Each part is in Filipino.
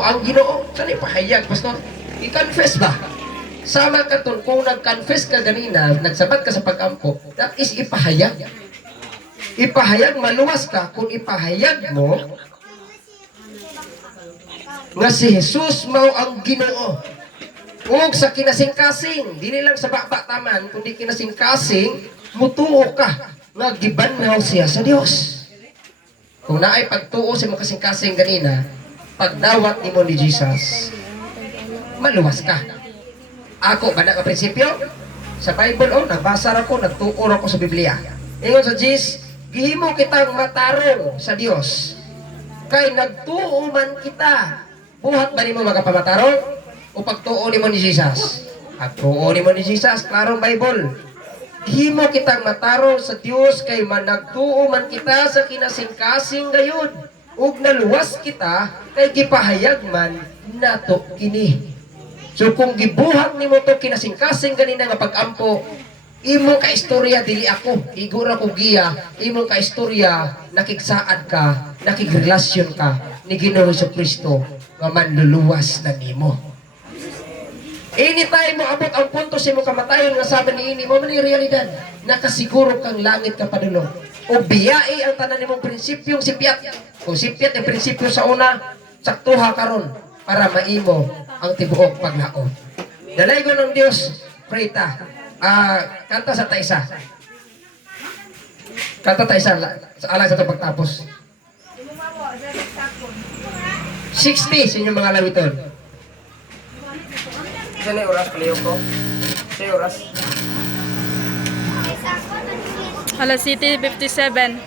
ang Ginoo. Saan ipahayag, Pastor? I-confess ba? Sama ka to, kung nag-confess ka ganina, nagsabat ka sa pag-ampo, that is ipahayag. Ipahayag, maluwas ka kung ipahayag mo nga si Jesus mao ang Ginoo. Ug sa kinasing-kasing, dili lang sa baba-taman, kundi kinasing-kasing, mutuo ka nga gibanhaw siya sa Dios. Kung naay pagtuo sa mga kasing-kasing ganina, pagdawat nimo ni Jesus, maluwas ka. Ako ba na ka prinsipyo? Sa Bible, nagbasa ako, nagtuo ako sa Biblia. Ingon sa Jesus, gihimo kitang matarong sa Dios. Kay nagtuo man kita. Buhat ba nimo magapamataro? O pagtuo nimo ni Jesus? Pagtuo nimo ni Jesus, klarong Bible. Himo kitang matarong sa Dios kay nagtuo man kita sa kinasing-kasing gayud. Ug naluwas kita kay gipahayag man nato kini. So kung gibuhat nimo to kinasing-kasing ganina nga pag-ampo, imo ka istorya dili ako, igura ko giya, imo ka istorya nakigsaad ka, nakigrelasyon ka ni Ginoong Jesucristo nga manluluwas na nimo. Anytime mo abot ang punto sa imo kamatayon nga sabi ni ini mo man realidad, nakasiguro kang langit ka padulong. O biyai ang tanan nimong prinsipyong sipiat. Kung sipiat ang prinsipyo sa una, saktuha karon para maimo ang tibuok paglaom. Dalay ko ng Dios, prita. Kanta sa taisa. Kanta taisa sa alang sa itong pagtapos. 60 sa inyong mga lawiton. Saan yung oras? Palayo ko? Saan yung oras? Alas City 57.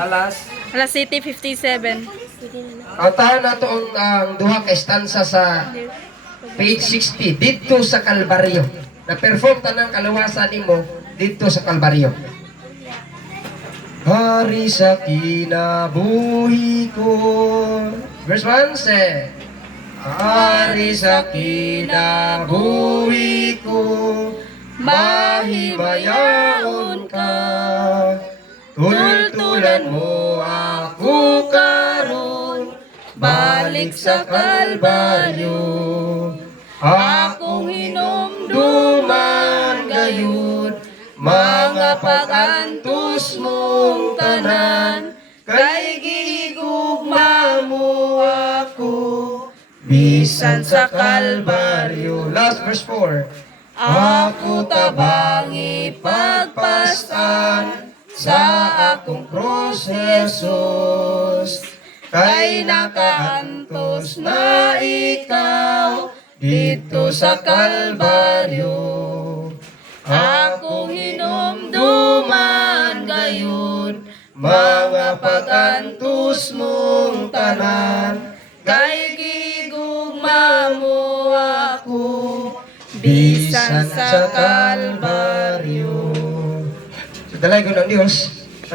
Alas City 57. Kantahan na ito ang duha ka estansa sa page 60 dito sa Kalbaryo. Na-perform tanang kalawasan nimo dito sa Kalbaryo. Hari sa kinabuhi ko. Verse 1 say, Hari sa kinabuhi ko, mahimayaon ka. Tultulan mo ako karon, balik sa Kalbaryo. Akong hinumduman gayud, mga pagantos mong tanan, kay gihigugma mo ako, bisan sa Kalbaryo. Last verse 4. Ako tabangi pagpastan sa akong krus, Jesus, kay nakaantos na ikaw dito sa Kalbaryo. Akong hinumduman gayon, mga pagantos mong tanan, kay gigugma mo ako, bisan sa Kalbaryo. So dalay ko ng Diyos,